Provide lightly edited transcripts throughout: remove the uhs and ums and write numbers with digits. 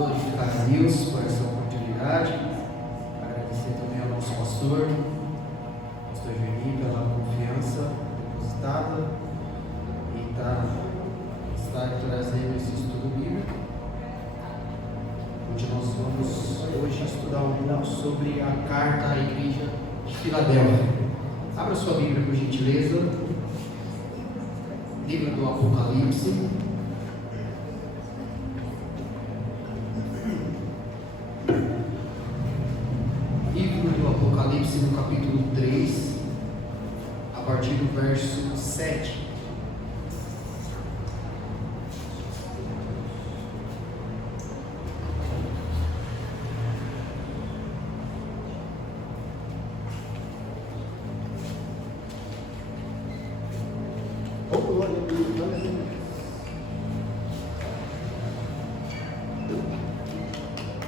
glorificar a Deus por essa oportunidade, agradecer também ao nosso pastor Geni, pela confiança depositada e estar trazendo esse estudo bíblico, onde nós vamos hoje estudar um pouco sobre a carta à igreja de Filadélfia. Abra sua Bíblia, por gentileza, livro do Apocalipse. Apocalipse no capítulo 3, a partir do verso 7.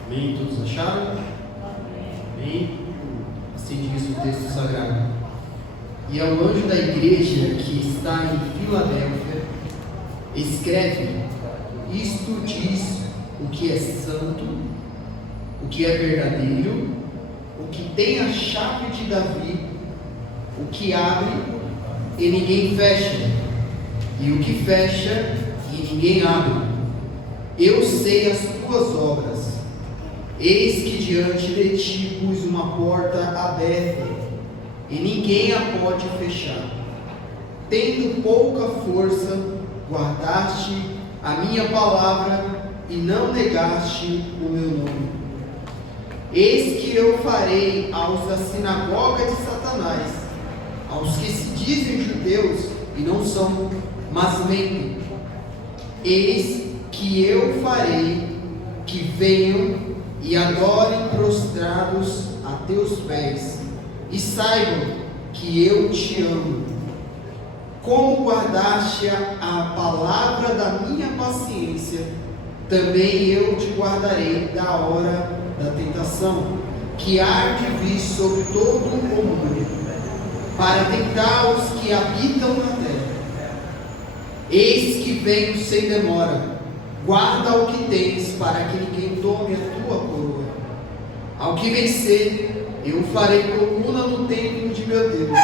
Amém? Todos acharam? Amém? Assim diz o texto sagrado. E ao anjo da igreja que está em Filadélfia, escreve: isto diz o que é santo, o que é verdadeiro, o que tem a chave de Davi, o que abre e ninguém fecha, e o que fecha e ninguém abre. Eu sei as tuas obras. Eis que diante de ti pus uma porta aberta, e ninguém a pode fechar. Tendo pouca força, guardaste a minha palavra e não negaste o meu nome. Eis que eu farei aos da sinagoga de Satanás, aos que se dizem judeus e não são, mas mentem. Eis que eu farei que venham e adorem prostrados a teus pés, e saibam que eu te amo. Como guardaste a palavra da minha paciência, também eu te guardarei da hora da tentação, que há de vir sobre todo o mundo, para tentar os que habitam na terra. Eis que venho sem demora. Guarda o que tens, para que ninguém tome a tua coroa. Ao que vencer, eu farei coluna no templo de meu Deus,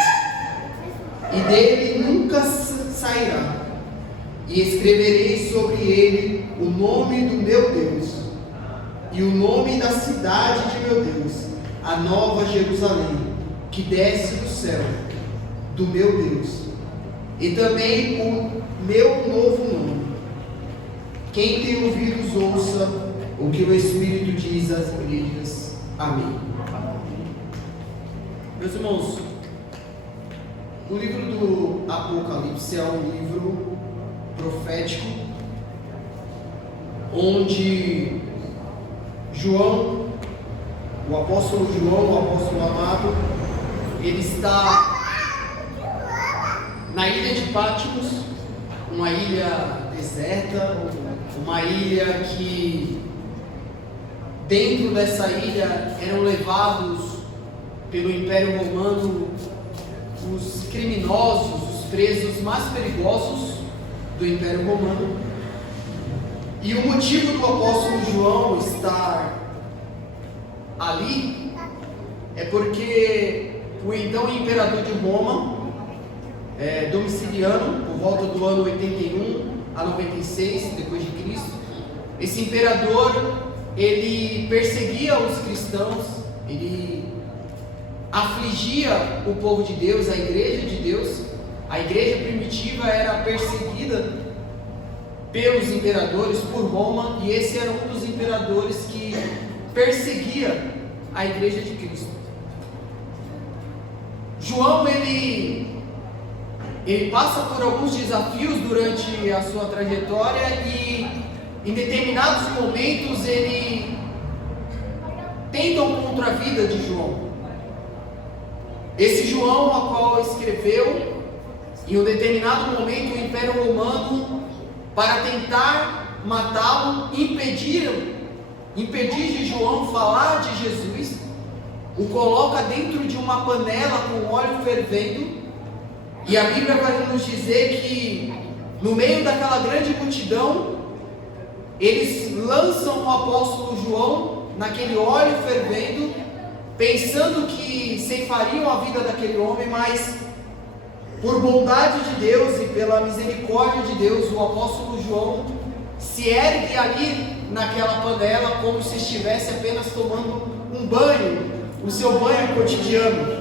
e dele nunca sairá. E escreverei sobre ele o nome do meu Deus, e o nome da cidade de meu Deus, a nova Jerusalém, que desce do céu, do meu Deus, e também o meu novo nome. Quem tem ouvidos, ouça o que o Espírito diz às igrejas. Amém. Meus irmãos, o livro do Apocalipse é um livro profético, onde João, o apóstolo João, o apóstolo amado, ele está na ilha de Patmos, uma ilha deserta, uma ilha que dentro dessa ilha eram levados pelo Império Romano os criminosos, os presos mais perigosos do Império Romano. E o motivo do apóstolo João estar ali é porque o então imperador de Roma, Domiciano, por volta do ano 81 a 96 depois de Cristo, esse imperador, ele perseguia os cristãos, ele afligia o povo de Deus, a igreja de Deus. A igreja primitiva era perseguida pelos imperadores, por Roma, e esse era um dos imperadores que perseguia a igreja de Cristo. João, ele passa por alguns desafios durante a sua trajetória, e em determinados momentos ele tentam contra a vida de João. Esse João, a qual escreveu em um determinado momento o Império Romano, para tentar matá-lo, impedir de João falar de Jesus, o coloca dentro de uma panela com óleo fervendo. E a Bíblia vai nos dizer que no meio daquela grande multidão, eles lançam o apóstolo João naquele óleo fervendo, pensando que ceifariam a vida daquele homem, mas por bondade de Deus e pela misericórdia de Deus, o apóstolo João se ergue ali naquela panela como se estivesse apenas tomando um banho, o seu banho cotidiano.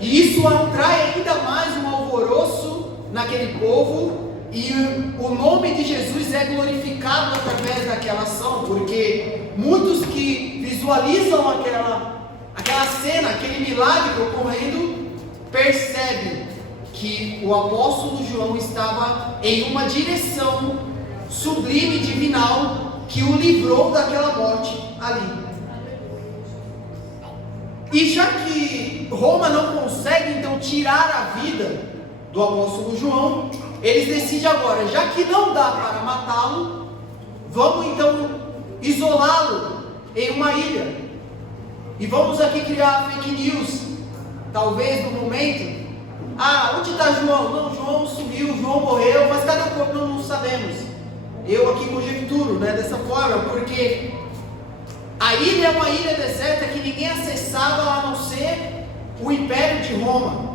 E isso atrai ainda mais um alvoroço naquele povo, e o nome de Jesus é glorificado através daquela ação, porque muitos que visualizam aquela cena, aquele milagre ocorrendo, percebem que o apóstolo João estava em uma direção sublime, divinal, que o livrou daquela morte ali. E já que Roma não consegue então tirar a vida do apóstolo João, eles decidem agora, já que não dá para matá-lo, vamos então isolá-lo em uma ilha. E vamos aqui criar fake news, talvez no momento. Onde está João? Não, João sumiu, João morreu, mas cadê o corpo? Não sabemos. Eu aqui conjecturo, dessa forma, porque a ilha é uma ilha deserta que ninguém acessava a não ser o Império de Roma.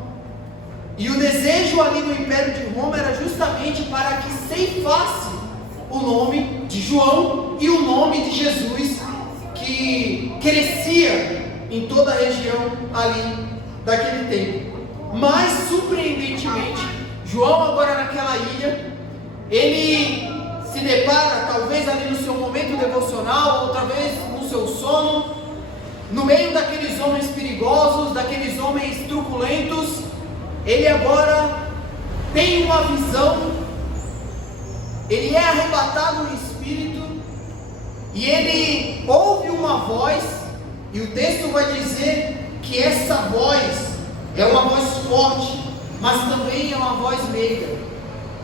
E o desejo ali do Império de Roma era justamente para que ceifasse o nome de João e o nome de Jesus, que crescia em toda a região ali daquele tempo. Mas, surpreendentemente, João agora naquela ilha, ele se depara, talvez ali no seu momento devocional, outra vez no seu sono, no meio daqueles homens perigosos, daqueles homens truculentos, ele agora tem uma visão, ele é arrebatado no espírito, e ele ouve uma voz, e o texto vai dizer que essa voz é uma voz forte, mas também é uma voz meiga.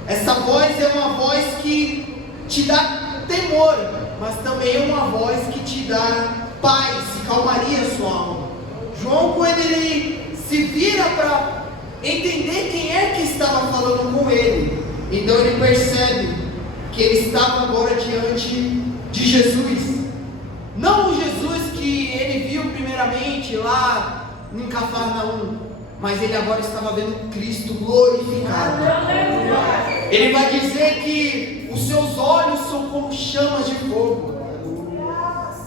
Essa voz é uma voz que te dá temor, mas também é uma voz que te dá paz e calmaria a sua alma. João, quando ele se vira para entender quem é que estava falando com ele, então ele percebe que ele estava agora diante de Jesus. Não o Jesus que ele viu primeiramente lá em Cafarnaum, mas ele agora estava vendo Cristo glorificado. Ele vai dizer que os seus olhos são como chamas de fogo.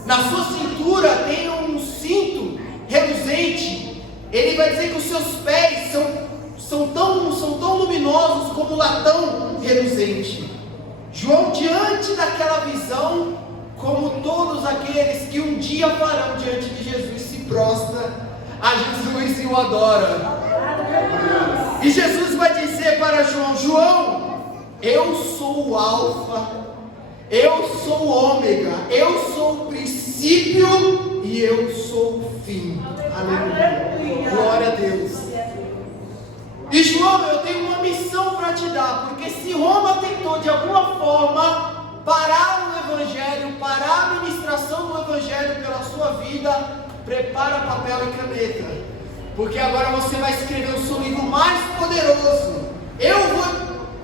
Na sua cintura tem um cinto reluzente. Ele vai dizer que os seus pés são tão luminosos como latão reluzente. João, diante daquela visão, como todos aqueles que um dia farão diante de Jesus, se prostra a Jesus e o adora. E Jesus vai dizer para João: João, eu sou o alfa, eu sou o ômega, eu sou o princípio e eu sou o fim. Aleluia. Glória a Deus. E João, eu tenho uma missão para te dar, porque se Roma tentou de alguma forma parar o Evangelho, parar a ministração do Evangelho pela sua vida, prepara papel e caneta, porque agora você vai escrever o seu livro mais poderoso. Eu vou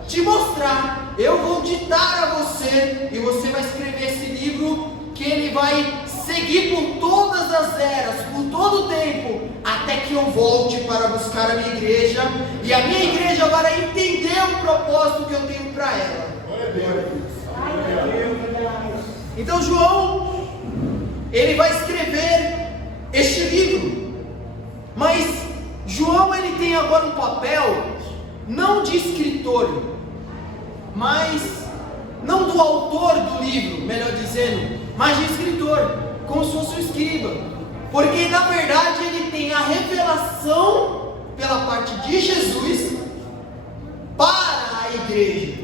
te mostrar, eu vou ditar a você, e você vai escrever esse livro que ele vai seguir por todas as eras, por todo o tempo, até que eu volte para buscar a minha igreja, e a minha igreja vai entender o propósito que eu tenho para ela. Então João, ele vai escrever este livro, mas João, ele tem agora um papel não de escritor, mas não do autor do livro, melhor dizendo, mas de escritor, como se fosse um escriba, porque na verdade ele tem a revelação pela parte de Jesus para a igreja.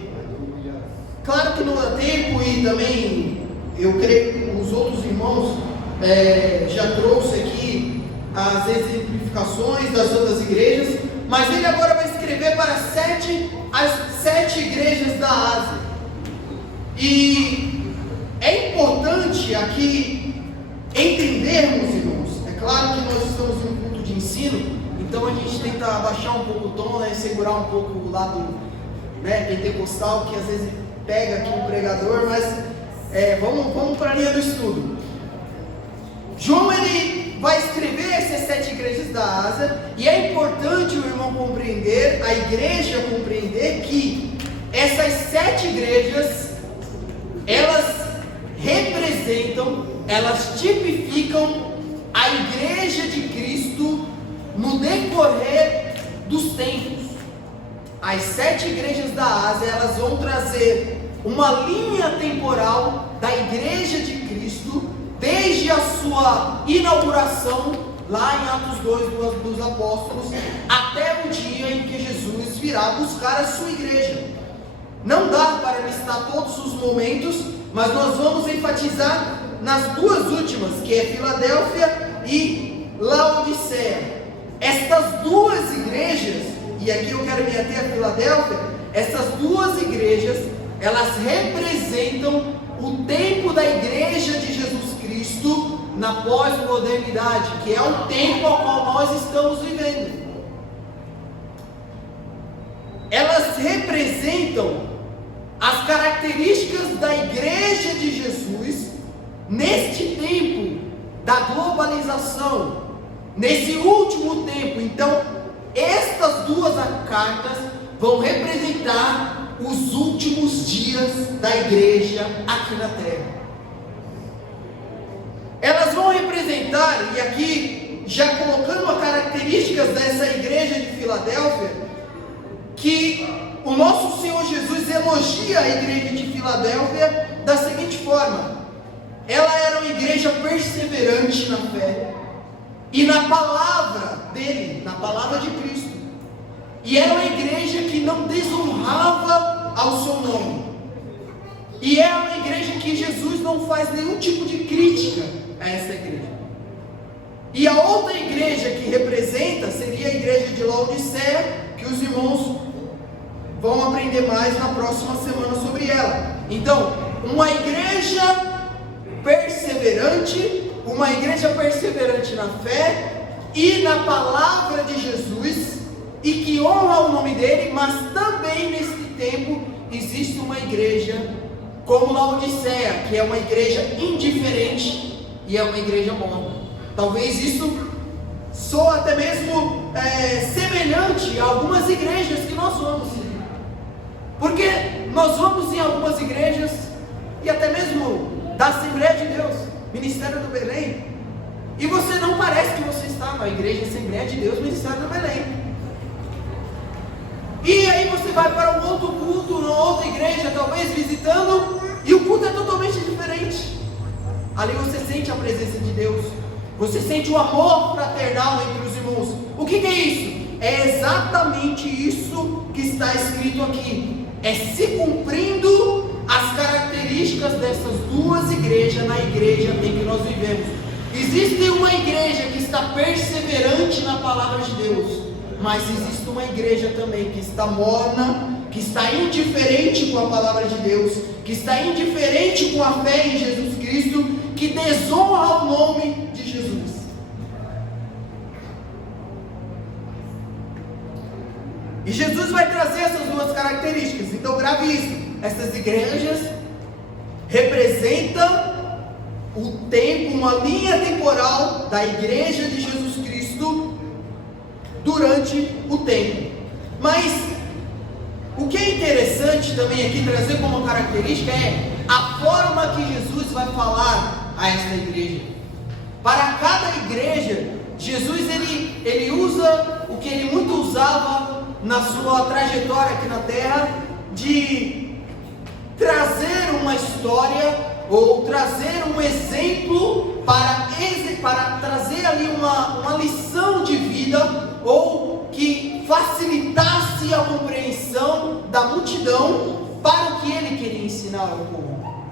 Claro que não dá tempo, e também eu creio que os outros irmãos já trouxe aqui as exemplificações das outras igrejas, mas ele agora vai escrever para as 7 igrejas da Ásia. E é importante aqui entendermos, irmãos, é claro que nós estamos em um culto de ensino, então a gente tenta abaixar um pouco o tom, e segurar um pouco o lado pentecostal, que às vezes pega aqui o pregador, mas Vamos para a linha do estudo. João, ele vai escrever essas 7 igrejas da Ásia, e é importante o irmão compreender, a igreja compreender, que essas 7 igrejas, elas representam, elas tipificam a igreja de Cristo no decorrer dos tempos. As 7 igrejas da Ásia, elas vão trazer uma linha temporal da igreja de Cristo, desde a sua inauguração, lá em Atos 2 dos apóstolos, até o dia em que Jesus virá buscar a sua igreja. Não dá para listar todos os momentos, mas nós vamos enfatizar nas 2 últimas, que é Filadélfia e Laodiceia. Estas 2 igrejas, e aqui eu quero me ater a Filadélfia, essas 2 igrejas, elas representam o tempo da igreja de Jesus Cristo na pós-modernidade, que é o tempo ao qual nós estamos vivendo. Elas representam as características da igreja de Jesus neste tempo da globalização, nesse último tempo. Então, estas 2 cartas vão representar os últimos dias da igreja aqui na terra. Elas vão representar, e aqui já colocando as características dessa igreja de Filadélfia, que o nosso Senhor Jesus elogia a igreja de Filadélfia da seguinte forma: ela era uma igreja perseverante na fé e na palavra dele, na palavra de Cristo, e era uma igreja que não desonrava ao seu nome, e é uma igreja que Jesus não faz nenhum tipo de crítica a essa igreja. E a outra igreja que representa seria a igreja de Laodiceia, que os irmãos vão aprender mais na próxima semana sobre ela. Então, uma igreja perseverante na fé e na palavra de Jesus, e que honra o nome dele, mas também nesse tempo existe uma igreja como Laodiceia, que é uma igreja indiferente e é uma igreja morna. Talvez isso soa até mesmo semelhante a algumas igrejas que nós vamos, porque nós vamos em algumas igrejas, e até mesmo da Assembleia de Deus, Ministério do Belém, e você não parece que você está na igreja Assembleia de Deus, Ministério do Belém. E aí você vai para um outro culto, numa outra igreja, talvez visitando, e o culto é totalmente diferente. Ali você sente a presença de Deus, você sente o amor fraternal entre os irmãos. O que é isso? É exatamente isso que está escrito aqui. É se cumprindo as características dessas 2 igrejas na igreja em que nós vivemos. Existe uma igreja que está perseverante na palavra de Deus, mas existe uma igreja também que está morna, que está indiferente com a palavra de Deus, que está indiferente com a fé em Jesus Cristo, que desonra o nome de Jesus. E Jesus vai trazer essas 2 características. Então grave isso: essas igrejas representam o tempo, uma linha temporal da igreja de Jesus Cristo durante o tempo. Mas o que é interessante também aqui trazer como característica é a forma que Jesus vai falar a esta igreja. Para cada igreja, Jesus ele usa o que ele muito usava na sua trajetória aqui na terra, de trazer uma história ou trazer um exemplo para trazer ali uma lição de vida, ou que facilitasse a compreensão da multidão para o que ele queria ensinar ao povo.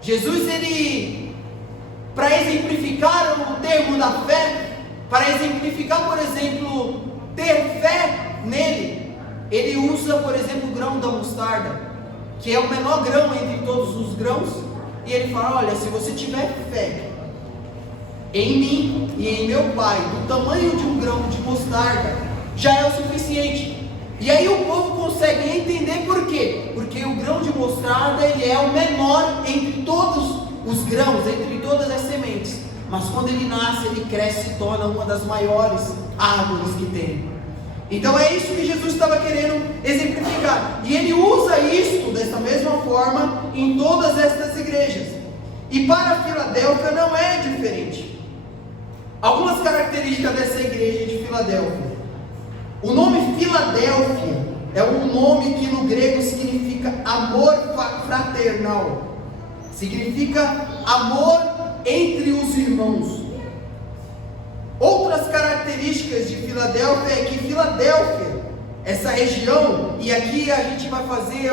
Jesus, para exemplificar o termo da fé, para exemplificar, por exemplo, ter fé nele, ele usa, por exemplo, o grão da mostarda, que é o menor grão entre todos os grãos, e ele fala: olha, se você tiver fé em mim e em meu Pai, do tamanho de um grão de mostarda, já é o suficiente. E aí o povo conseguem entender por quê? Porque o grão de mostarda ele é o menor entre todos os grãos, entre todas as sementes. Mas quando ele nasce, ele cresce e se torna uma das maiores árvores que tem. Então é isso que Jesus estava querendo exemplificar. E ele usa isto dessa mesma forma em todas estas igrejas. E para Filadélfia não é diferente. Algumas características dessa igreja de Filadélfia. O nome Filadélfia é um nome que no grego significa amor fraternal. Significa amor entre os irmãos. Outras características de Filadélfia é que Filadélfia, essa região, e aqui a gente vai fazer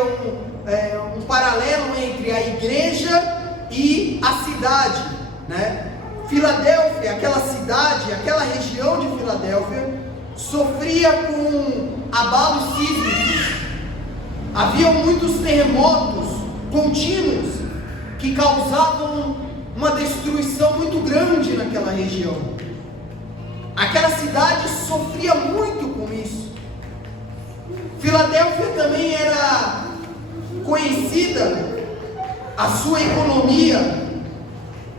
um paralelo entre a igreja e a cidade, né? Filadélfia, aquela cidade, aquela região de Filadélfia, sofria com abalos sísmicos. Havia muitos terremotos contínuos que causavam uma destruição muito grande naquela região. Aquela cidade sofria muito com isso. Filadélfia também era conhecida, a sua economia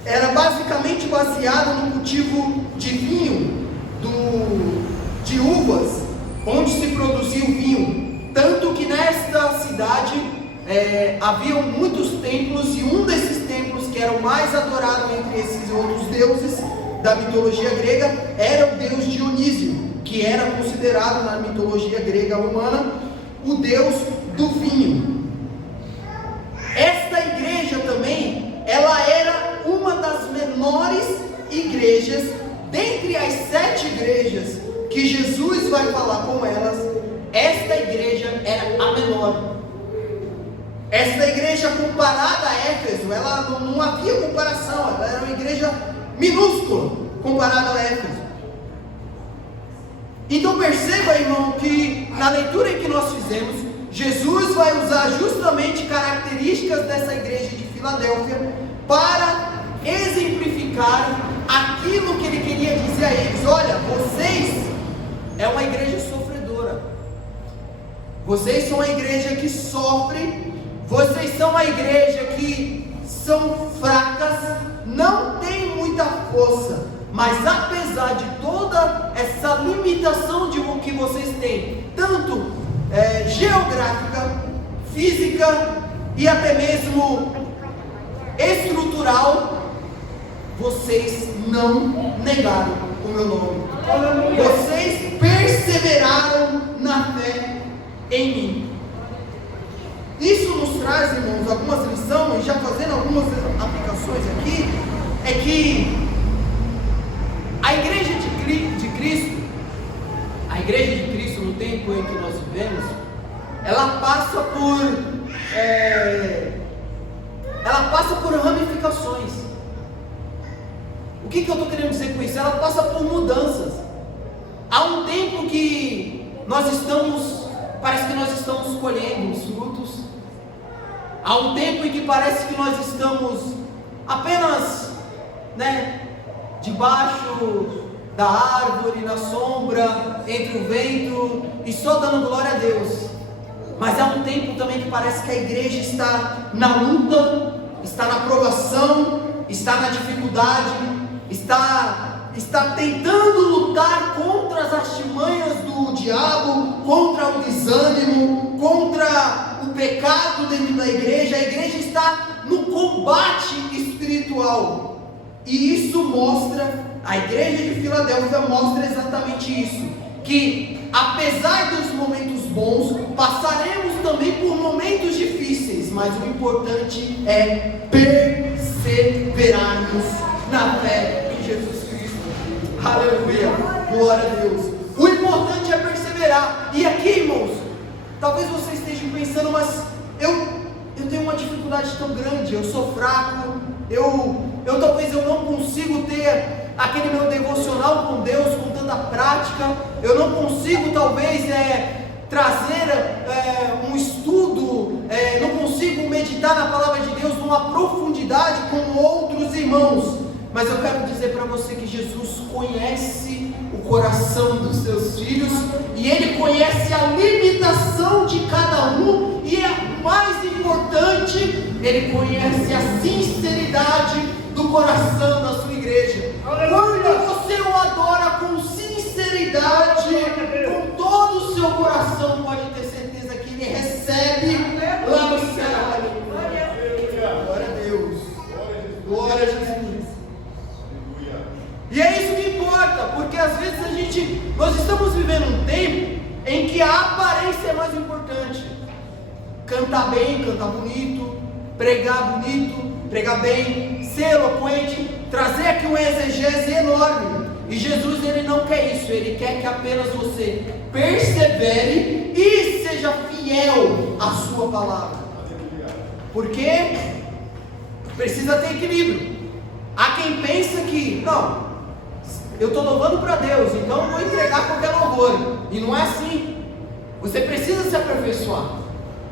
era basicamente baseada no cultivo de vinho, de uvas, onde se produzia o vinho. Tanto que nesta cidade haviam muitos templos, e um desses templos que era o mais adorado entre esses outros deuses da mitologia grega era o deus Dionísio, que era considerado na mitologia grega romana o deus do vinho. Esta igreja também, ela era uma das menores igrejas, dentre as 7 igrejas que Jesus vai falar com elas. Esta igreja era a menor. Esta igreja, comparada a Éfeso, ela não havia comparação, ela era uma igreja minúscula comparada a Éfeso. Então perceba, irmão, que na leitura que nós fizemos, Jesus vai usar justamente características dessa igreja de Filadélfia para exemplificar aquilo que ele queria dizer a eles. Olha, vocês é uma igreja sofredora, vocês são uma igreja que sofre, vocês são uma igreja que são fracas, não tem muita força, mas apesar de toda essa limitação de o que vocês têm, tanto geográfica, física e até mesmo estrutural, vocês não negaram o meu nome. Vocês perseveraram na fé em mim. Isso nos traz, irmãos, algumas lições, e já fazendo algumas aplicações aqui, é que a igreja de Cristo, a igreja de Cristo no tempo em que nós vivemos, ela passa por ramificações. O que eu estou querendo dizer com isso? Ela passa por mudanças. Há um tempo que parece que nós estamos colhendo os frutos. Há um tempo em que parece que nós estamos apenas, debaixo da árvore, na sombra, entre o vento, e só dando glória a Deus. Mas há um tempo também que parece que a igreja está na luta, está na provação, está na dificuldade, está tentando lutar contra as artimanhas do diabo, contra o desânimo, contra o pecado dentro da igreja. A igreja está no combate espiritual, e isso mostra, a igreja de Filadélfia mostra exatamente isso, que apesar dos momentos bons, passaremos também por momentos difíceis, mas o importante é perseverarmos na fé em Jesus Cristo. Aleluia, glória a Deus. O importante é perseverar. E aqui, irmãos, talvez vocês estejam pensando, mas eu tenho uma dificuldade tão grande, eu sou fraco, talvez eu não consigo ter aquele meu devocional com Deus com tanta prática, eu não consigo talvez trazer um estudo, não consigo meditar na palavra de Deus numa profundidade como outros irmãos. mas eu quero dizer para você que Jesus conhece o coração dos seus filhos, e Ele conhece a limitação de cada um, e é mais importante, Ele conhece a sinceridade do coração da sua igreja. Quando você o adora com sinceridade, com todo o seu coração, pode ter certeza que Ele recebe lá no céu. Glória a Deus. Glória a Jesus. E é isso que importa, porque às vezes nós estamos vivendo um tempo em que a aparência é mais importante. Cantar bem, cantar bonito, pregar bem, ser eloquente, trazer aqui uma exegese enorme. E Jesus, Ele não quer isso, Ele quer que apenas você persevere e seja fiel à sua palavra. Porque precisa ter equilíbrio. Há quem pensa que, não, eu estou louvando para Deus, então eu vou entregar qualquer louvor. E não é assim. Você precisa se aperfeiçoar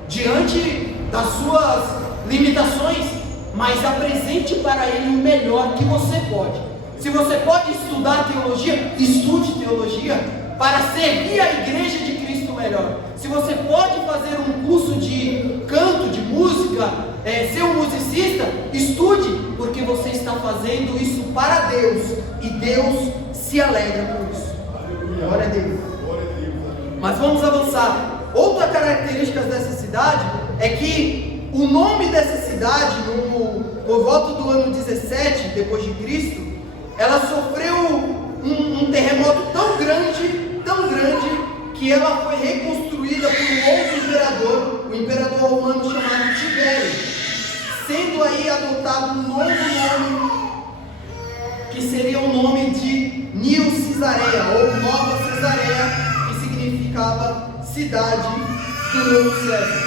diante das suas limitações, mas apresente para Ele o melhor que você pode. Se você pode estudar teologia, estude teologia para servir a igreja de Cristo melhor. Se você pode fazer um curso de canto, de música, ser um musicista, estude, porque você está fazendo isso para Deus, e Deus se alegra com isso. Glória a Deus. Mas vamos avançar. Outra característica dessa cidade é que o nome dessa cidade, por volta do ano 17 depois de Cristo, ela sofreu um terremoto tão grande, que ela foi reconstruída por um outro imperador, o imperador romano chamado Tibério, sendo aí adotado um novo nome, que seria o nome de Neo Cesareia, ou Nova Cesareia, que significava cidade do novo César.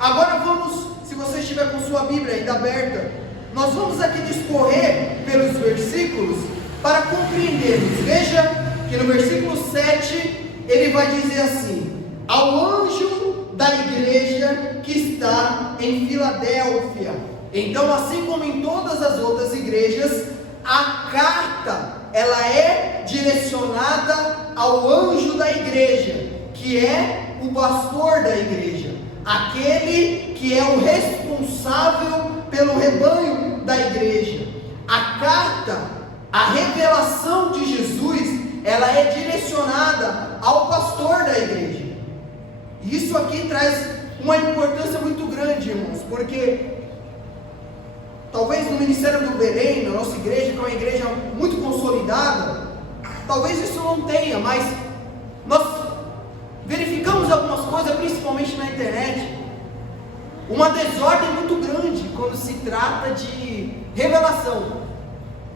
Agora vamos, se você estiver com sua Bíblia ainda aberta, nós vamos aqui discorrer pelos versículos para compreendermos. Veja que no versículo 7 ele vai dizer assim: ao anjo da igreja que está em Filadélfia. Então, assim como em todas as outras igrejas, a carta ela é direcionada ao anjo da igreja, que é o pastor da igreja, aquele que é o responsável pelo rebanho da igreja. A carta, a revelação de Jesus, ela é direcionada ao pastor da igreja. Isso aqui traz uma importância muito grande, irmãos, porque talvez no ministério do Belém, na nossa igreja, que é uma igreja muito consolidada, talvez isso não tenha, mas nós verificamos algumas coisas, principalmente na internet, uma desordem muito grande quando se trata de revelação,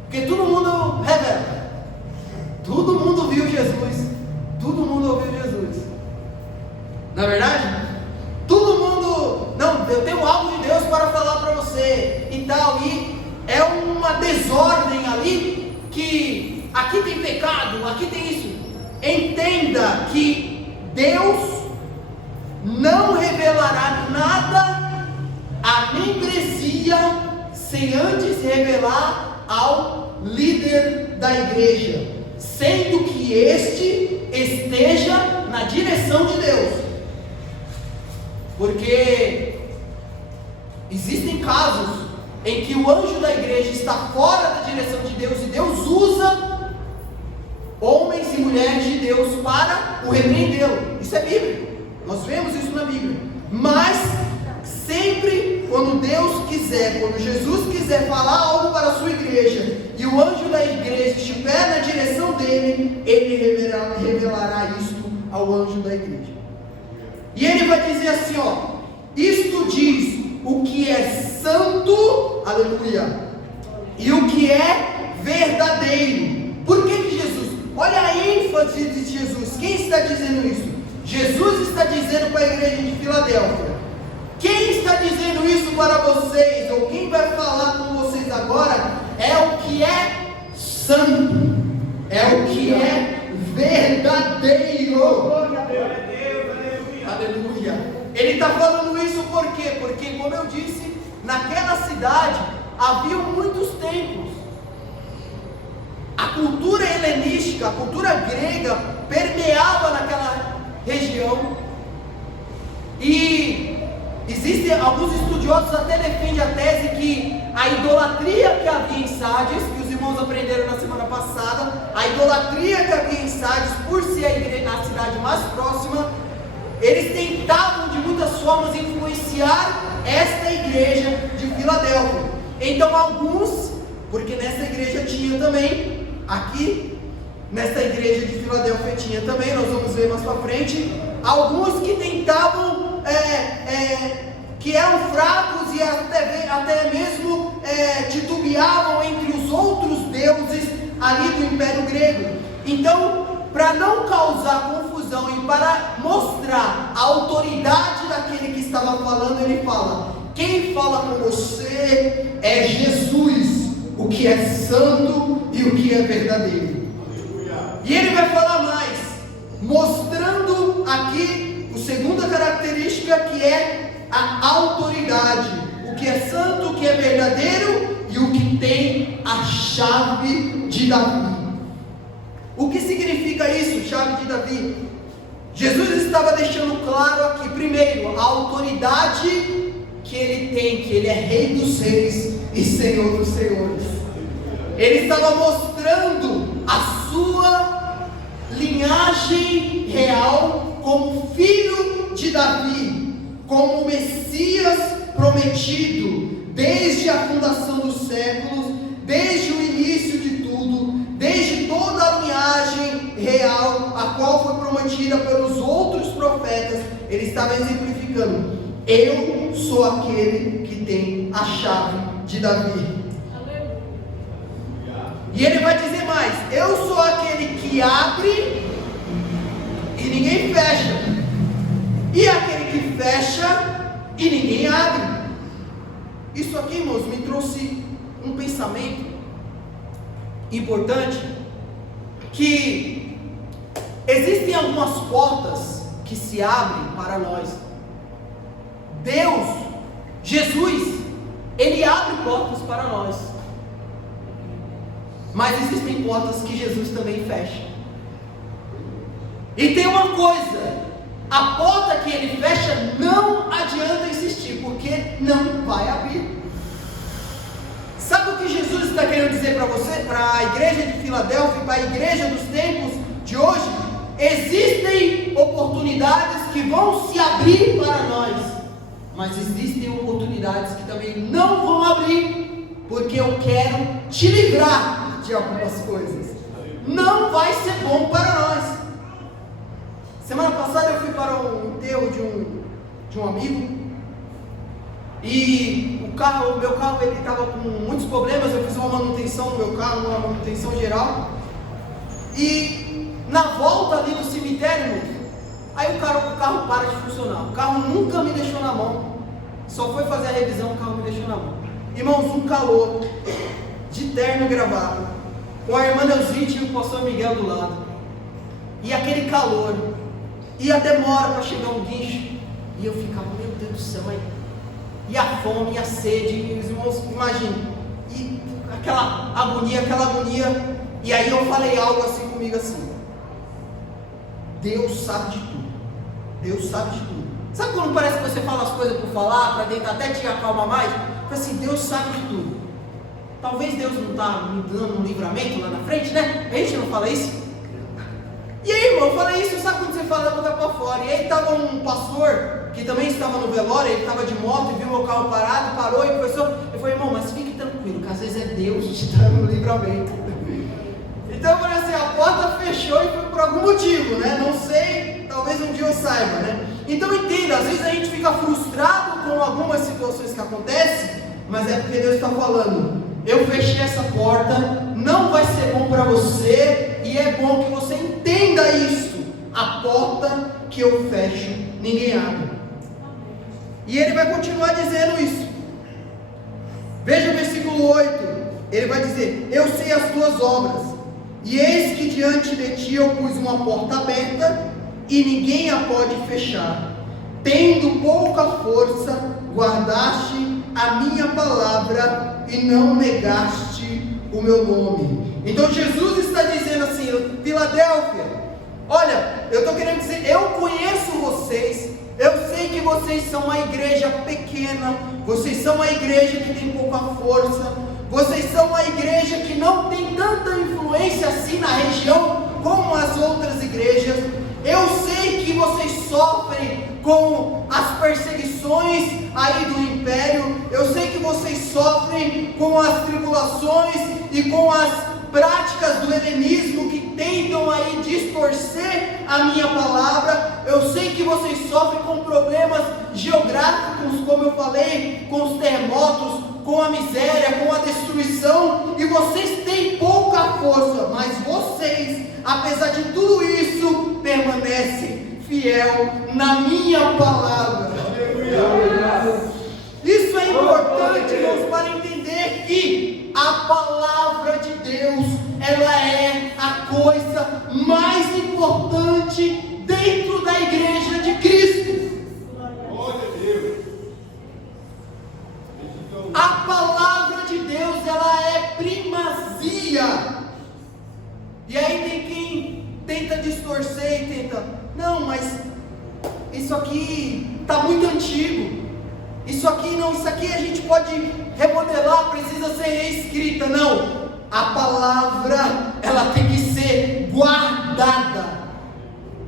porque todo mundo revela, todo mundo viu Jesus, todo mundo ouviu Jesus, na verdade, todo mundo, não, eu tenho algo de Deus para falar para você e tal, e é uma desordem ali, que aqui tem pecado, aqui tem isso. Entenda que Deus não revelará nada à membresia sem antes revelar ao líder da igreja, sendo que este esteja na direção de Deus. Porque existem casos em que o anjo da igreja está fora da direção de Deus, e Deus usa homens e mulheres de Deus para o repreendê-lo. Isso é bíblico, nós vemos isso na Bíblia. Mas sempre quando Deus quiser, quando Jesus quiser falar algo para a sua igreja, e o anjo da igreja estiver na direção dele, ele revelará isto ao anjo da igreja. E ele vai dizer assim, ó: isto diz o que é santo, aleluia, e o que é verdadeiro. Por que Jesus? Olha a ênfase de Jesus. Quem está dizendo isso? Jesus está dizendo para a igreja de Filadélfia. Quem está dizendo isso para vocês, ou quem vai falar com vocês agora, é o que é santo, é o que é verdadeiro. Aleluia. Ele está falando isso por quê? Porque, como eu disse, naquela cidade haviam muitos templos. cultura helenística, a cultura grega permeava naquela região. E existem alguns estudiosos até defendem a tese que a idolatria que havia em Sardes, que os irmãos aprenderam na semana passada, a idolatria que havia em Sardes, por ser a cidade mais próxima, eles tentavam de muitas formas influenciar esta igreja de Filadélfia. Então alguns, porque nessa igreja tinha também, aqui, nessa igreja de Filadélfia tinha também, nós vamos ver mais para frente, alguns que tentavam, que eram fracos e até mesmo titubeavam entre os outros deuses ali do Império Grego. Então, para não causar confusão e para mostrar a autoridade daquele que estava falando, ele fala: quem fala com você é Jesus, o que é santo e o que é verdadeiro. E ele vai falar mais, mostrando aqui a segunda característica, que é a autoridade, o que é santo, o que é verdadeiro e o que tem a chave de Davi. O que significa isso, chave de Davi? Jesus estava deixando claro aqui, primeiro, a autoridade que ele tem, que ele é Rei dos Reis e Senhor dos Senhores. Ele estava mostrando a sua linhagem real como filho de Davi, como o Messias prometido, desde a fundação dos séculos, desde o início de tudo, desde toda a linhagem real, a qual foi prometida pelos outros profetas. Ele estava exemplificando: eu sou aquele que tem a chave de Davi. E ele vai dizer mais: eu sou aquele que abre e ninguém fecha, e aquele que fecha e ninguém abre. Isso aqui, irmãos, me trouxe um pensamento importante, que existem algumas portas que se abrem para nós. Deus, Jesus, Ele abre portas para nós, mas existem portas que Jesus também fecha. E tem uma coisa: a porta que Ele fecha não adianta insistir, porque não vai abrir. Sabe o que Jesus está querendo dizer para você, para a igreja de Filadélfia, para a igreja dos tempos de hoje? Existem oportunidades que vão se abrir para nós, mas existem oportunidades que também não vão abrir, porque eu quero te livrar de algumas coisas. Não vai ser bom para nós. Semana passada eu fui para um enterro de um amigo, e o meu carro ele estava com muitos problemas. Eu fiz uma manutenção no meu carro, uma manutenção geral, e na volta ali do cemitério, aí o carro para de funcionar. O carro nunca me deixou na mão, só foi fazer a revisão, o carro me deixou na mão. Irmãos, um calor, de terno e gravata, com a irmã Neuzite e o pastor Miguel do lado, e aquele calor, e a demora para chegar um guincho, e eu ficava: meu Deus do céu, e a fome, e a sede, e os irmãos, imaginem, e aquela agonia, e aí eu falei algo assim comigo assim: Deus sabe de tudo, Deus sabe de tudo. Sabe quando parece que você fala as coisas por falar, para tentar até te acalmar mais? Fala assim: Deus sabe de tudo. Talvez Deus não está me dando um livramento lá na frente, né? A gente não fala isso? E aí, irmão, eu falei isso, sabe quando você fala da boca para fora? E aí estava um pastor que também estava no velório, ele estava de moto e viu meu carro parado, parou e começou. Eu falei: irmão, mas fique tranquilo, que às vezes é Deus te dando um livramento. Então eu falei assim: a porta fechou e foi por algum motivo, né? Não sei, talvez um dia eu saiba, né? Então entenda, às vezes a gente fica frustrado com algumas situações que acontecem, mas é porque Deus está falando: eu fechei essa porta, não vai ser bom para você, e é bom que você entenda isso. A porta que eu fecho, ninguém abre. E ele vai continuar dizendo isso. Veja o versículo 8. Ele vai dizer: eu sei as tuas obras, e eis que diante de ti eu pus uma porta aberta, e ninguém a pode fechar. Tendo pouca força, guardaste a minha palavra, e não negaste o meu nome. Então Jesus está dizendo assim: Filadélfia, olha, eu estou querendo dizer, eu conheço vocês, eu sei que vocês são uma igreja pequena, vocês são uma igreja que tem pouca força, vocês são uma igreja que não tem tanta influência assim na região como as outras igrejas. Eu sei que vocês sofrem com as perseguições aí do império, eu sei que vocês sofrem com as tribulações e com as práticas do helenismo que tentam aí distorcer a minha palavra. Eu sei que vocês sofrem com problemas geográficos, como eu falei, com os terremotos, com a miséria, com a destruição, e vocês têm pouca força, mas vocês, apesar de tudo isso, permanecem fiel na minha palavra. Isso é importante, irmãos, para entender que a palavra de Deus, ela é a coisa mais importante dentro da igreja de Cristo. A palavra de Deus, ela é primazia. E aí tem quem tenta distorcer e tenta, não, mas isso aqui está muito antigo, isso aqui a gente pode remodelar, precisa ser reescrita. Não, a palavra, ela tem que ser guardada.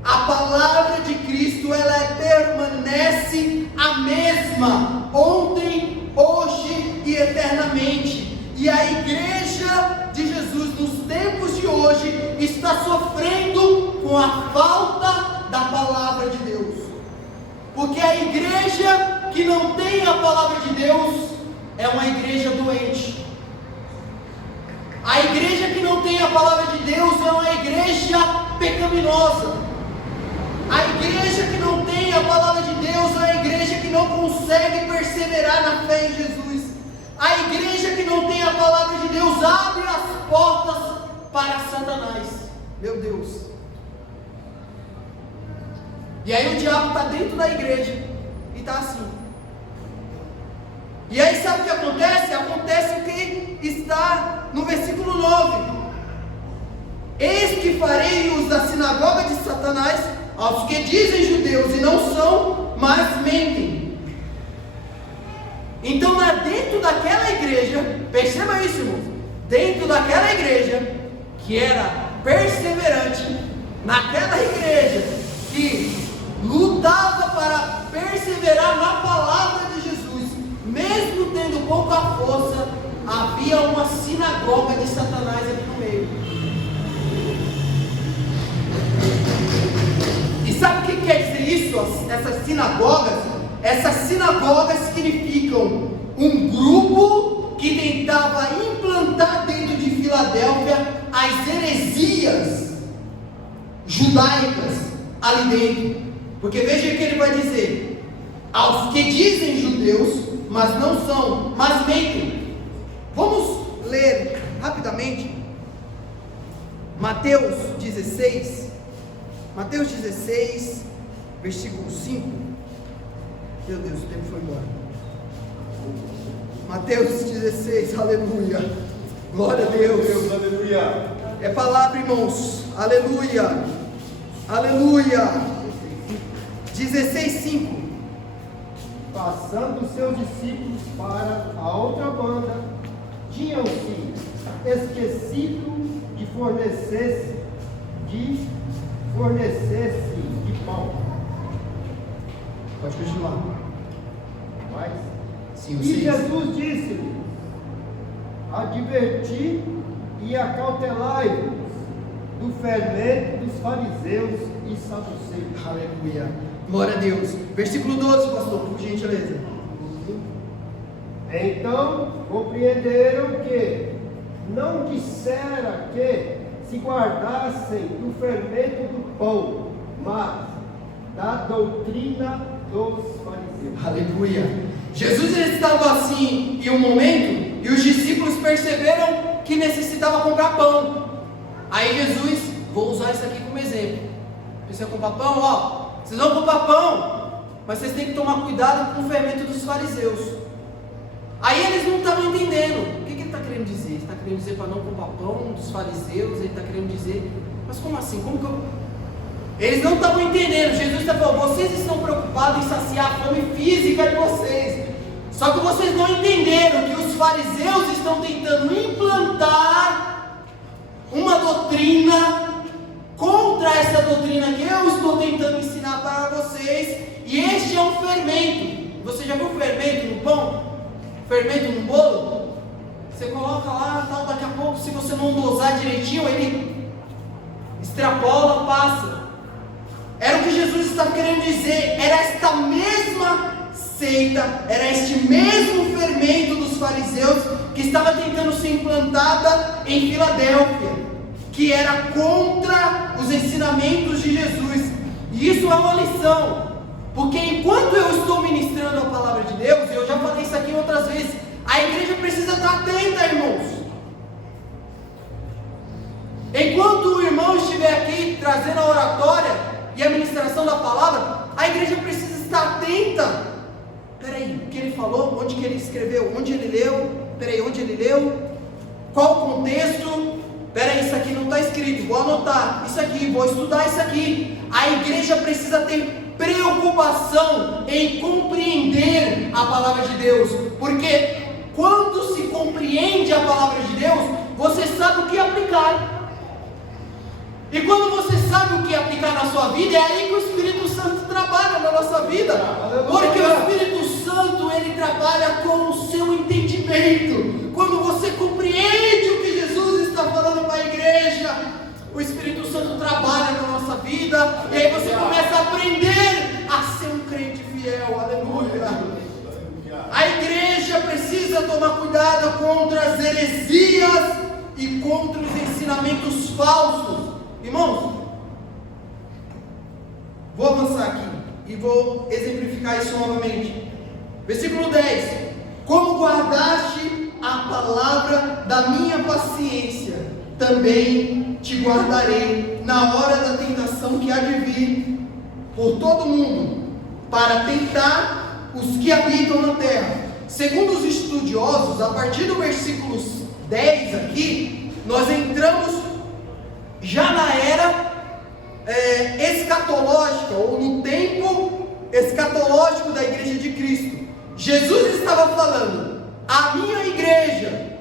A palavra de Cristo, ela permanece a mesma, ontem, hoje e eternamente. E a igreja de Jesus nos tempos de hoje está sofrendo com a falta da palavra de Deus, porque a igreja que não tem a palavra de Deus é uma igreja doente. A igreja que não tem a palavra de Deus é uma igreja pecaminosa. A igreja que não tem a palavra de Deus é uma igreja que não consegue perseverar na fé em Jesus. A igreja que não tem a palavra de Deus abre as portas para Satanás. Meu Deus. E aí o diabo está dentro da igreja e está assim. E aí sabe o que acontece? Acontece o que está no versículo 9: eis que farei-os da sinagoga de Satanás aos que dizem judeus e não são, mas mentem. Então dentro daquela igreja, perceba isso, irmãos, dentro daquela igreja que era perseverante, naquela igreja que lutava para perseverar na palavra de Jesus, mesmo tendo pouca força, havia uma sinagoga de Satanás aqui no meio. E sabe o que quer dizer isso? Essas sinagogas? Essas sinagogas significam um grupo que tentava implantar dentro de Filadélfia as heresias judaicas ali dentro. Porque veja o que ele vai dizer: aos que dizem judeus, mas não são, mas mentem. Vamos ler rapidamente Mateus 16, versículo 5. Meu Deus, o tempo foi embora. Mateus 16, aleluia. Glória a Deus. Aleluia. É palavra, irmãos. Aleluia. Aleluia. 16:5. Passando seus discípulos para a outra banda, tinham-se esquecido de fornecer-se de pão. Pode continuar. Mas, Sim, e Jesus disse-lhe: adverti e acautelai-vos do fermento dos fariseus e saduceus. Aleluia. Glória a Deus. Versículo 12, pastor, por gentileza. Então compreenderam que não dissera que se guardassem do fermento do pão, mas da doutrina dos fariseus. Aleluia. Jesus estava assim em um momento e os discípulos perceberam que necessitava comprar pão. Aí Jesus, vou usar isso aqui como exemplo. Precisa comprar pão, ó. Vocês vão comprar pão, mas vocês têm que tomar cuidado com o fermento dos fariseus. Aí eles não estavam entendendo. O que ele está querendo dizer? Ele está querendo dizer para não comprar pão dos fariseus, ele está querendo dizer, mas como assim? Como que eu... Eles não estavam entendendo. Jesus está falando, vocês estão preocupados em saciar a fome física de vocês, só que vocês não entenderam que os fariseus estão tentando implantar uma doutrina contra essa doutrina que eu estou tentando ensinar para vocês, e este é um fermento. Você já viu fermento no pão? Fermento no bolo? Você coloca lá, tal, daqui a pouco, se você não dosar direitinho, ele extrapola, passa. Era o que Jesus estava querendo dizer. Era esta mesma seita, era este mesmo fermento dos fariseus que estava tentando ser implantada em Filadélfia, que era contra os ensinamentos de Jesus. E isso é uma lição, porque enquanto eu estou ministrando a palavra de Deus, e eu já falei isso aqui outras vezes, a igreja precisa estar atenta, irmãos. Enquanto o irmão estiver aqui trazendo a oratória e a ministração da palavra, a igreja precisa estar atenta. Peraí, o que ele falou? Onde que ele escreveu? Onde ele leu? Peraí, onde ele leu? Qual o contexto? Peraí, isso aqui não está escrito, vou anotar isso aqui, vou estudar isso aqui. A igreja precisa ter preocupação em compreender a palavra de Deus, porque quando se compreende a palavra de Deus, você sabe o que aplicar. E quando você sabe o que aplicar na sua vida, é aí que o Espírito Santo trabalha na nossa vida. Porque o Espírito Santo, ele trabalha com o seu entendimento. Quando você compreende o que Jesus está falando para a igreja, o Espírito Santo trabalha na nossa vida. E aí você começa a aprender a ser um crente fiel. Aleluia. A igreja precisa tomar cuidado contra as heresias e contra os ensinamentos falsos. Irmãos, vou avançar aqui e vou exemplificar isso novamente. Versículo 10: como guardaste a palavra da minha paciência, também te guardarei na hora da tentação que há de vir por todo mundo, para tentar os que habitam na terra. Segundo os estudiosos, a partir do versículo 10 aqui, nós entramos já na era escatológica, ou no tempo escatológico da igreja de Cristo. Jesus estava falando, a minha igreja,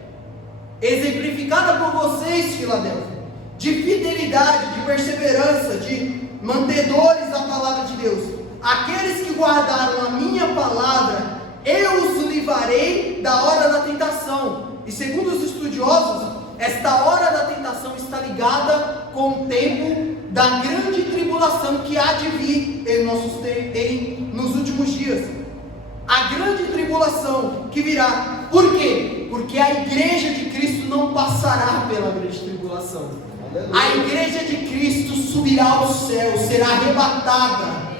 exemplificada por vocês, Filadélfia, de fidelidade, de perseverança, de mantedores da palavra de Deus, aqueles que guardaram a minha palavra, eu os livrarei da hora da tentação. E segundo os estudiosos, esta hora da tentação está ligada com o tempo da grande tribulação que há de vir nos últimos dias. A grande tribulação que virá. Por quê? Porque a igreja de Cristo não passará pela grande tribulação. A igreja de Cristo subirá ao céu, será arrebatada.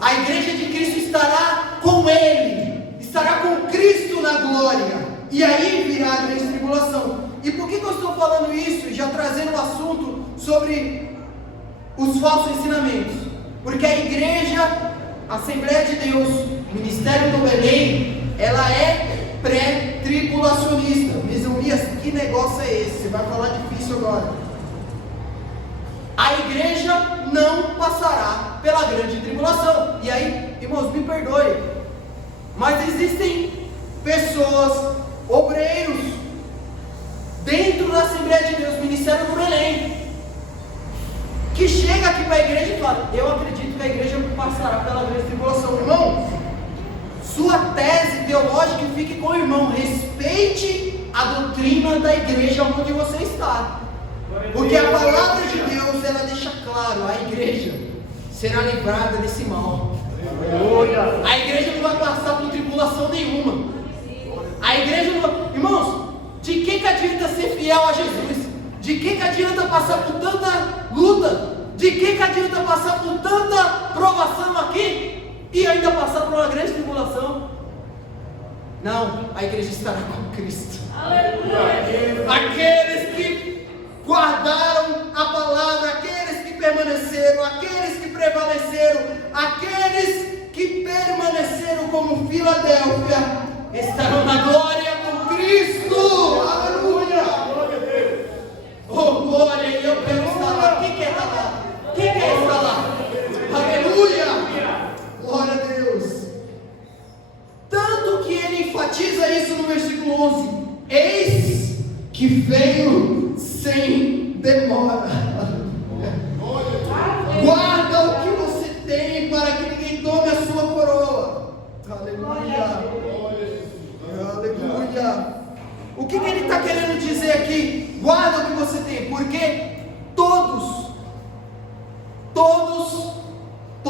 A igreja de Cristo estará com Ele, estará com Cristo na glória. E aí virá a grande tribulação. E por que eu estou falando isso, já trazendo o assunto sobre os falsos ensinamentos? Porque a igreja, a Assembleia de Deus, Ministério do Belém, ela é pré-tribulacionista. Mesionias, que negócio é esse? Você vai falar difícil agora. A igreja não passará pela grande tribulação. E aí, irmãos, me perdoe, mas existem pessoas, obreiros, dentro da Assembleia de Deus, Ministério do Belém, que chega aqui para a igreja e fala, eu acredito que a igreja passará pela grande tribulação. Irmão, sua tese teológica fique com o irmão, respeite a doutrina da igreja onde você está, porque a palavra de Deus, ela deixa claro, a igreja será livrada desse mal. A igreja não vai passar por tribulação nenhuma. A igreja não vai... Irmãos, de que adianta ser fiel a Jesus? De que adianta passar por tanta luta? De que adianta passar por tanta provação aqui e ainda passar por uma grande tribulação? Não, a igreja estará com Cristo. Aleluia. Aqueles que guardaram a palavra, aqueles que permaneceram, aqueles que prevaleceram, aqueles que permaneceram como Filadélfia, estarão na glória com Cristo. Aleluia. veio sem demora. Guarda o que você tem para que ninguém tome a sua coroa. Aleluia. Aleluia. O que ele está querendo dizer aqui? Guarda o que você tem, porque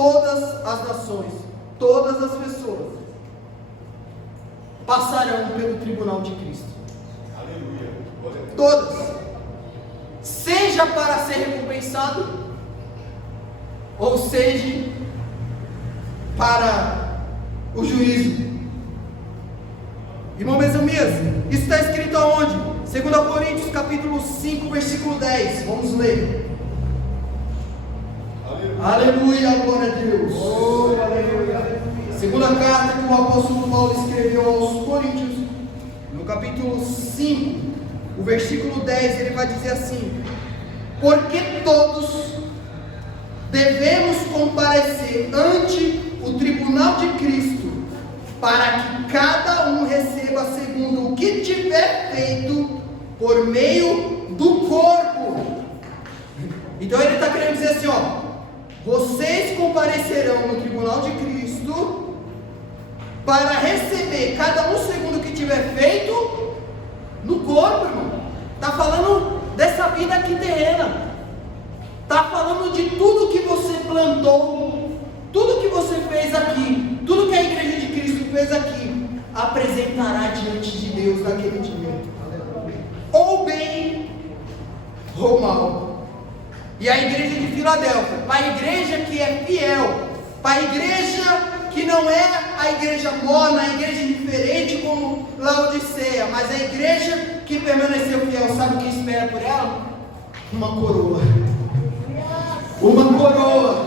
todas as nações, todas as pessoas passarão pelo tribunal de Cristo. Aleluia. Todas. Seja para ser recompensado, ou seja para o juízo. Irmão Mesamias, isso está escrito aonde? 2 Coríntios capítulo 5, versículo 10. Vamos ler. Aleluia, glória a Deus. Oh, aleluia. Segunda carta que o apóstolo Paulo escreveu aos Coríntios, no capítulo 5, o versículo 10, ele vai dizer assim: porque todos devemos comparecer ante o tribunal de Cristo, para que cada um receba segundo o que tiver feito por meio do corpo. Então ele está querendo dizer assim, ó: vocês comparecerão no tribunal de Cristo para receber cada um segundo o que tiver feito no corpo, irmão. Está falando dessa vida aqui terrena. Está falando de tudo que você plantou, tudo que você fez aqui, tudo que a igreja de Cristo fez aqui, apresentará diante de Deus naquele dia, ou bem ou mal. E a igreja de Filadélfia, para a igreja que é fiel, para a igreja que não é a igreja morna, a igreja diferente como Laodiceia, mas a igreja que permaneceu fiel, sabe o que espera por ela? Uma coroa. Uma coroa.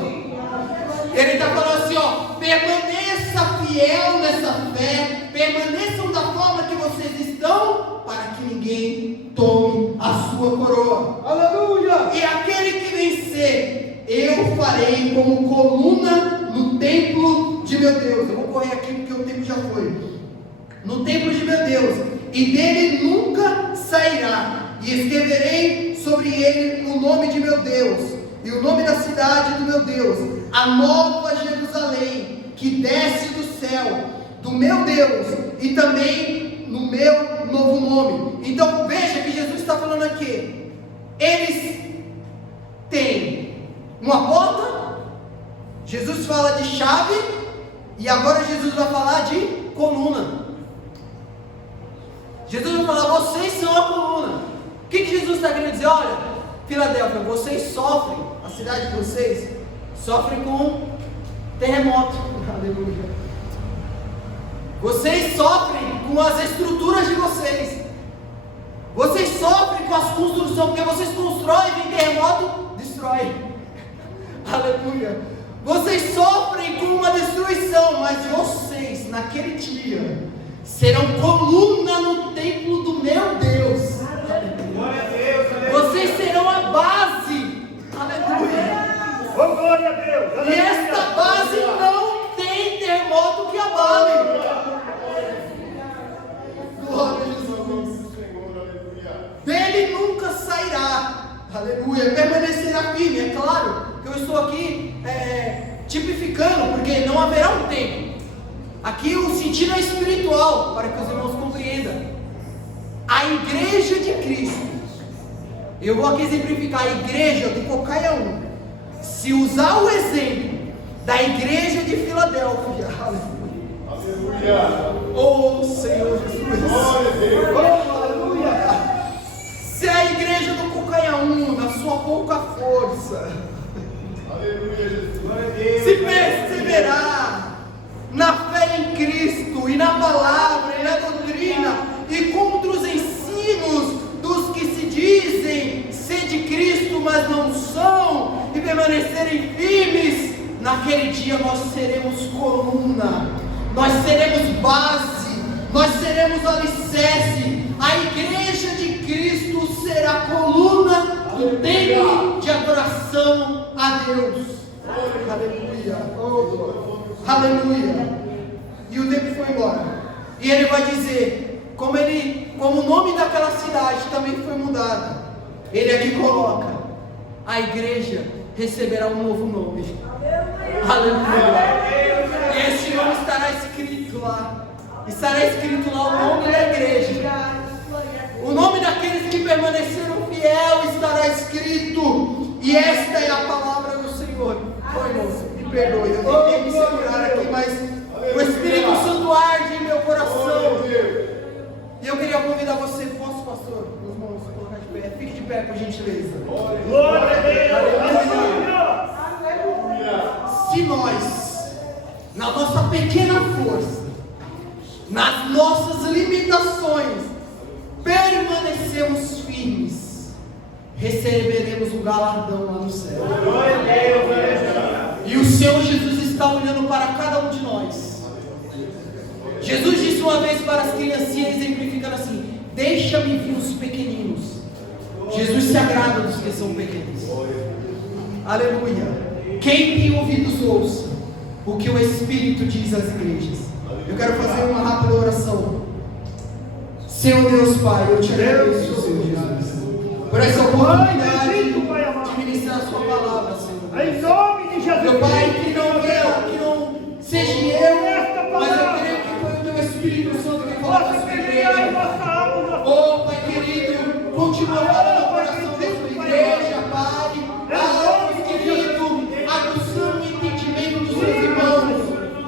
Ele está falando assim, ó: permaneça fiel nessa fé, permaneçam da forma que vocês estão, para que ninguém tome a sua coroa. Aleluia. E aquele que vencer, eu farei como coluna no templo de meu Deus. Eu vou correr aqui porque o tempo já foi. No templo de meu Deus, e dele nunca sairá, e escreverei sobre ele o nome de meu Deus, e o nome da cidade do meu Deus, a nova Jerusalém, que desce do céu, do meu Deus, e também no meu novo nome. Então veja que Jesus está falando aqui. Eles têm uma porta, Jesus fala de chave, e agora Jesus vai falar de coluna. Jesus vai falar: vocês são a coluna. O que Jesus está querendo dizer? Olha, Filadélfia, vocês sofrem, a cidade de vocês sofre com terremoto. Aleluia. Vocês sofrem com as estruturas de vocês. Vocês sofrem com as construções, porque vocês constroem, vem terremoto, destrói. Aleluia. Vocês sofrem com uma destruição, mas vocês, naquele dia, serão coluna no templo do meu Deus. Glória a Deus, aleluia. Vocês serão a base. Aleluia. Oh, glória a Deus. E Aleluia. esta base não tem terremoto que abale. Glória a Jesus. Dele nunca sairá. Aleluia. Permanecerá firme. É claro que eu estou aqui tipificando, porque não haverá um tempo. Aqui o sentido é espiritual, para que os irmãos compreendam. A igreja de Cristo, eu vou aqui exemplificar a igreja do Cocaiaú. Se usar o exemplo da igreja de Filadélfia, Aleluia. oh Senhor Jesus, Glória a Deus. oh, aleluia. Se a igreja do Cocaiaú, na sua pouca força, Aleluia, Jesus. Glória a Deus. se perseverar na fé em Cristo e na palavra e na doutrina e contra os ensinos dos que se dizem ser de Cristo, mas não são, e permanecerem firmes, naquele dia nós seremos coluna, nós seremos base, nós seremos alicerce. A igreja de Cristo será coluna do templo de adoração a Deus. Aleluia. Aleluia. E o tempo foi embora. E ele vai dizer, como ele como o nome daquela cidade também foi mudado, ele aqui coloca: a igreja receberá um novo nome. Aleluia. E esse nome estará escrito lá. Estará escrito lá o nome da igreja. O nome daqueles que permaneceram fiel estará escrito. E esta é a palavra do Senhor. Oi, irmãos, me perdoe, eu tentei me segurar aqui, mas o Espírito Santo arde em meu coração. E eu queria convidar você, posso, pastor, meus irmãos, colocar de pé. Fique de pé, por gentileza. Glória a Deus. Se nós, na nossa pequena força, nas nossas limitações, permanecemos firmes, receberemos um galardão lá no céu. Glória a Deus. E o Senhor Jesus está olhando para cada um de nós. Jesus disse uma vez para as criancinhas, exemplificando assim: deixa-me vir os pequeninos. Jesus se agrada dos que são pequenos. Aleluia. Quem tem ouvidos, ouça o que o Espírito diz às igrejas. Eu quero fazer uma rápida oração. Senhor Deus Pai, eu te agradeço, Senhor Jesus, por essa oportunidade de ministrar a sua palavra, Senhor. Em nome de Jesus. Meu Pai, que não seja eu, mas eu creio que foi o teu Espírito Santo que falou com a sua igreja. Oh, Pai querido, continua falando no coração da sua igreja, Pai. Ah, Pai querido, aguçando o entendimento dos seus irmãos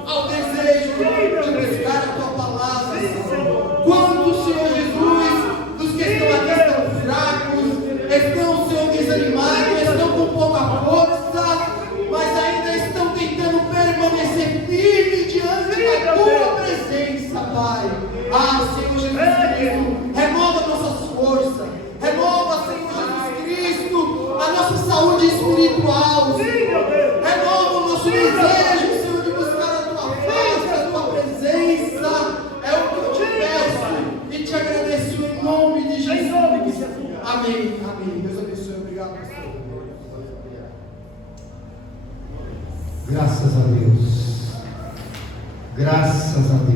ao desejo de buscar a tua palavra, Senhor. Quanto, Senhor Jesus, dos que estão aqui estão fracos, estão, Senhor, desanimados, estão com pouca força, mas ainda estão tentando permanecer firme diante da tua presença, Pai. Ah, Senhor Jesus Cristo, remova nossas forças, remova, Senhor Jesus Cristo, a nossa saúde espiritual, remova o nosso desejo, Senhor, de buscar a tua face, a tua presença. É o que eu te peço e te agradeço em nome de Jesus. Amém, amém. Deus abençoe. Obrigado, pastor. Graças a Deus. Graças a Deus.